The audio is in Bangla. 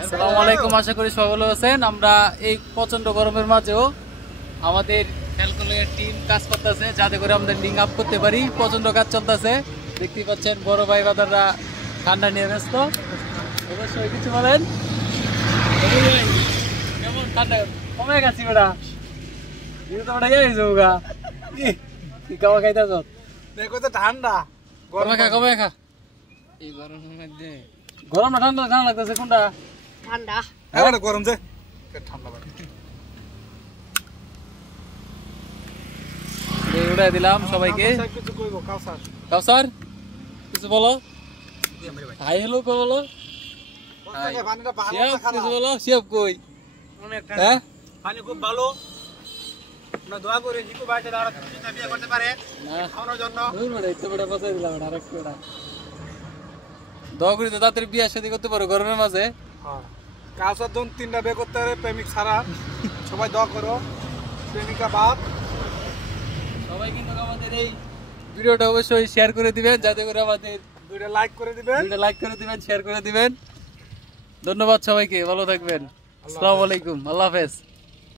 আসসালামু আলাইকুম, আশা করি সবাই ভালো আছেন। আমরা এই প্রচন্ড গরমের মাঝেও আমাদের ক্যালকুলেটর টিম কাজ করতেছে যাতে করে আমাদের লিঙ্ক আপ করতে পারি। প্রচন্ড কাজ চলতেছে, দেখতেই পাচ্ছেন বড় ভাই বাদাররা ঠান্ডা নিয়ে ব্যস্ত। অবশ্যই কিছু বলেন, কেমন ঠান্ডা কমে গেছি ওটা ওটা যাওগা কি খাওয়া খাইতেছ? দেখো তো ঠান্ডা কমে খা কমে খা। এই গরমের মধ্যে গরম না ঠান্ডা ঠান্ডা লাগতেছে কোনটা? ঠান্ডা। এখন গরম যে ঠান্ডা উড়াই দিলাম সবাইকে। কিছু কইবো কাউসার কাউসার কিছু বলো, হাই হ্যালো বলো। পানিটা ভালো শিয়াব না কিছু খারাপ বলো, শিয়াব কই? অনেক হ্যাঁ পানি খুব ভালো। আমরা দোয়া করি জিকু ভাইটা আর বিয়ে করতে পারে না খাওয়ানোর জন্য। দূর বড় এত বড় বাজাই দিলাম আর একটু বড় দোয়া করি তো তাড়াতাড়ি বিয়ে শাদী করতে পারো গরমের মাঝে। হ্যাঁ কাউসার জন 3টা বিয়ে করতে পারে প্রেমিক ছাড়া। সবাই দোয়া করো প্রেমিকা বাদ। সবাই কিন্তু আমাদের এই ভিডিওটা অবশ্যই শেয়ার করে দিবেন যাতে করে আমাদের দুইটা লাইক করে দিবেন, ভিডিওটা লাইক করে দিবেন, শেয়ার করে দিবেন। ধন্যবাদ সবাইকে, ভালো থাকবেন। আসসালামু আলাইকুম, আল্লাহ হাফেজ।